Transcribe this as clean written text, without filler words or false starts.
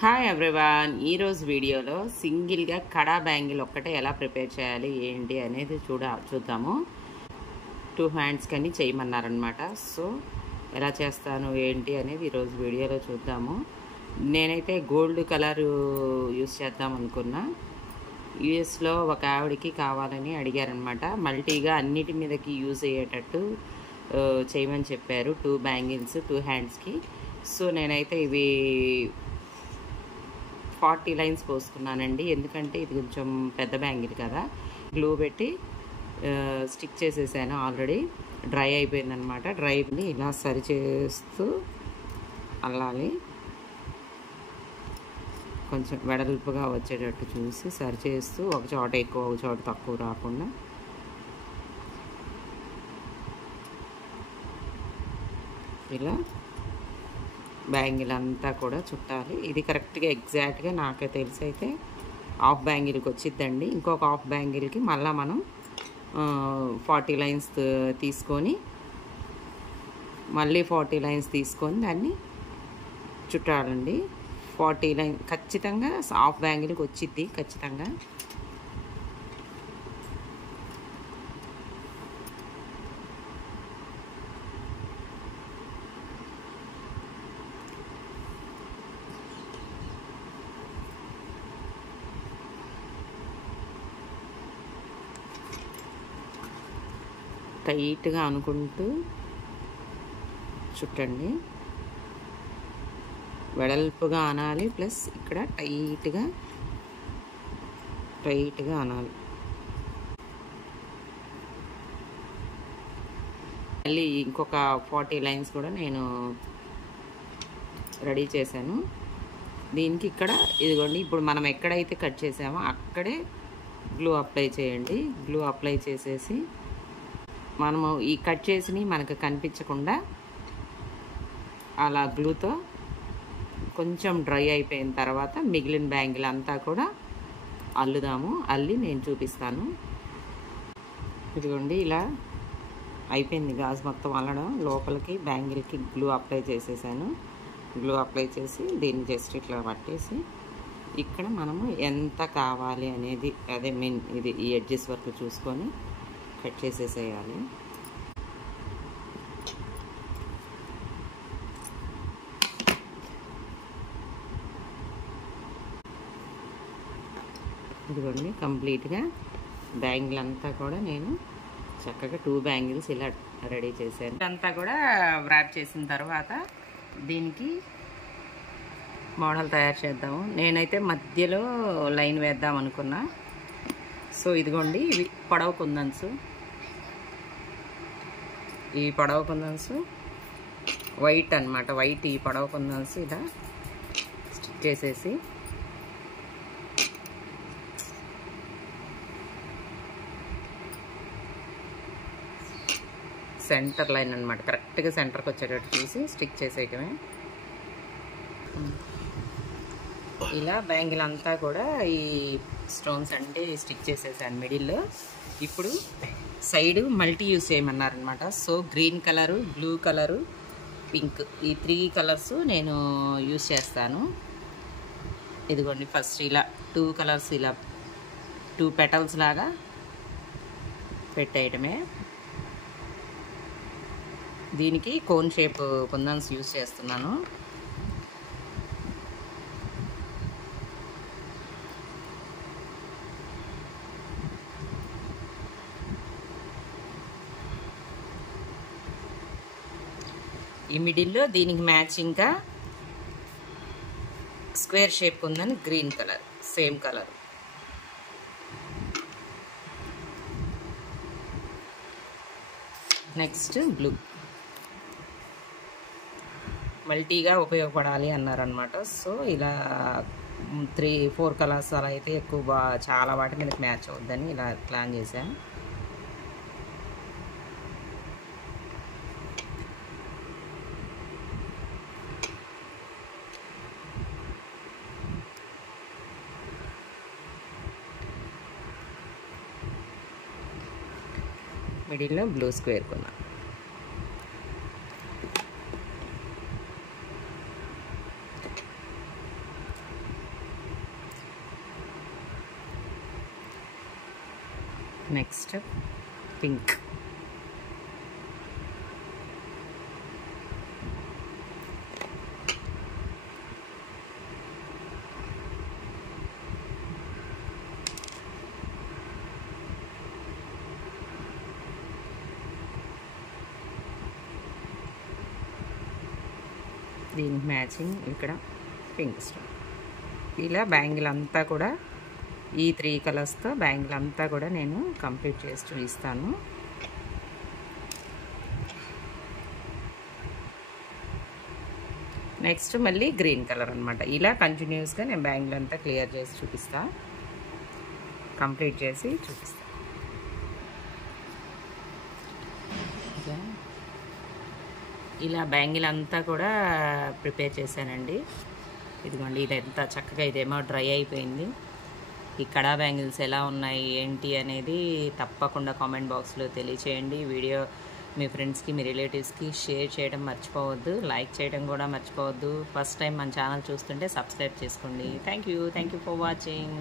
Hi everyone, ఈరోజు వీడియోలో సింగిల్గా కడా బ్యాంగిల్ ఒక్కటే ఎలా ప్రిపేర్ చేయాలి ఏంటి అనేది చూద్దాము. 2 హ్యాండ్స్ కని చేయమన్నారనమాట. సో ఎలా చేస్తాను ఏంటి అనేది ఈరోజు వీడియోలో చూద్దాము. నేనైతే గోల్డ్ కలర్ యూస్ చేద్దాం అనుకున్నా. యూఎస్లో ఒక ఆవిడకి కావాలని అడిగారనమాట. మల్టీగా అన్నిటి మీదకి యూజ్ అయ్యేటట్టు చేయమని చెప్పారు. 2 బ్యాంగిల్స్ 2 హ్యాండ్స్కి. సో నేనైతే ఇవి 40 లైన్స్ పోసుకున్నానండి. ఎందుకంటే ఇది కొంచెం పెద్ద బ్యాంగిల్ కదా. గ్లూ పెట్టి స్టిక్ చేసేసాను. ఆల్రెడీ డ్రై అయిపోయిందనమాట. డ్రైని ఇలా సరి చేస్తూ అల్లాలి. కొంచెం వెడల్పుగా వచ్చేటట్టు చూసి సరి చేస్తూ ఒక చోట ఎక్కువ ఒక చోట తక్కువ రాకుండా ఇలా బ్యాంగిల్ అంతా కూడా చుట్టాలి. ఇది కరెక్ట్గా ఎగ్జాక్ట్గా నాకే తెలిసి అయితే హాఫ్ బ్యాంగిల్కి వచ్చిద్దండి. ఇంకొక హాఫ్ బ్యాంగిల్కి మళ్ళీ మనం 40 లైన్స్ తీసుకొని మళ్ళీ 40 లైన్స్ తీసుకొని దాన్ని చుట్టాలండి. 40 లైన్ ఖచ్చితంగా హాఫ్ బ్యాంగిల్కి వచ్చిద్ది ఖచ్చితంగా. టైట్గా అనుకుంటూ చుట్టండి. వెడల్పుగా అనాలి, ప్లస్ ఇక్కడ టైట్గా అనాలి. మళ్ళీ ఇంకొక 40 లైన్స్ కూడా నేను రెడీ చేశాను. దీనికి ఇక్కడ ఇదిగోండి, ఇప్పుడు మనం ఎక్కడైతే కట్ చేసామో అక్కడే గ్లూ అప్లై చేయండి. గ్లూ అప్లై చేసేసి మనము ఈ కట్ చేసి మనకు కనిపించకుండా అలా గ్లూతో కొంచెం డ్రై అయిపోయిన తర్వాత మిగిలిన బ్యాంగిల్ అంతా కూడా అల్లుదాము. అల్లి నేను చూపిస్తాను. ఇదిగోండి, ఇలా అయిపోయింది గాజు మొత్తం అల్లడం. లోపలికి బ్యాంగిల్కి గ్లూ అప్లై చేసేసాను. గ్లూ అప్లై చేసి దీన్ని జస్ట్ ఇట్లా పట్టేసి ఇక్కడ మనము ఎంత కావాలి అనేది అదే మెయిన్ ఇది ఈ ఎడ్జెస్ వరకు చూసుకొని కట్ చేసేసేయాలి. ఇదిగోండి, కంప్లీట్గా బ్యాంగిల్ అంతా కూడా నేను చక్కగా 2 బ్యాంగిల్స్ ఇలా రెడీ చేశాను. అంతా కూడా వ్రాప్ చేసిన తర్వాత దీనికి మోడల్ తయారు చేద్దాము. నేనైతే మధ్యలో లైన్ వేద్దాం అనుకున్నా. సో ఇదిగోండి, ఇవి పొడవు కుందన్స్. ఈ పొడవు కుందన్స్ వైట్ అనమాట. వైట్ ఈ పొడవు కుందన్స్ ఇలా స్టిక్ చేసేసి సెంటర్ లైన్ అనమాట. కరెక్ట్గా సెంటర్కి వచ్చేటట్టు చూసి స్టిక్ చేసేయటమే. ఇలా బ్యాంగిల్ అంతా కూడా ఈ స్టోన్స్ అంటే స్టిక్ చేసేసాను మిడిల్లో. ఇప్పుడు సైడ్ మల్టీ యూస్ చేయమన్నారనమాట. So green colour, blue colour, pink ఈ 3 కలర్స్ నేను యూస్ చేస్తాను. ఇదిగోండి, ఫస్ట్ ఇలా 2 కలర్స్ ఇలా 2 పెటల్స్ లాగా పెట్టేయటమే. దీనికి కోన్ షేప్ కుందన్స్ యూస్ చేస్తున్నాను. ఈ మిడిల్లో దీనికి మ్యాచింగ్గా స్క్వేర్ షేప్ ఉందని green colour, same colour. Next blue. మల్టీగా ఉపయోగపడాలి అన్నారనమాట. సో ఇలా 3-4 కలర్స్ అలా అయితే ఎక్కువ చాలా వాటి మీదకి మ్యాచ్ అవుద్దని ఇలా ప్లాన్ చేశాను. మిడిల్లో బ్లూ స్క్వేర్ కొన్నా. నెక్స్ట్ పింక్, దీనికి మ్యాచింగ్ ఇక్కడ పింక్ స్టోన్. ఇలా బ్యాంగిల్ అంతా కూడా ఈ 3 కలర్స్తో బ్యాంగిల్ అంతా కూడా నేను కంప్లీట్ చేసి చూపిస్తాను. నెక్స్ట్ మళ్ళీ గ్రీన్ కలర్ అనమాట. ఇలా కంటిన్యూస్గా నేను బ్యాంగిల్ అంతా క్లియర్ చేసి చూపిస్తా, కంప్లీట్ చేసి చూపిస్తా. ఇలా బ్యాంగిల్ అంతా కూడా ప్రిపేర్ చేశానండి. ఇదిగోండి, ఇదంతా చక్కగా ఇదేమో డ్రై అయిపోయింది. ఈ కడా బ్యాంగిల్స్ ఎలా ఉన్నాయి ఏంటి అనేది తప్పకుండా కామెంట్ బాక్స్లో తెలియచేయండి. వీడియో మీ ఫ్రెండ్స్కి, మీ రిలేటివ్స్కి షేర్ చేయడం మర్చిపోవద్దు, లైక్ చేయడం కూడా మర్చిపోవద్దు. ఫస్ట్ టైం మన ఛానల్ చూస్తుంటే సబ్స్క్రైబ్ చేసుకోండి. Thank you for watching.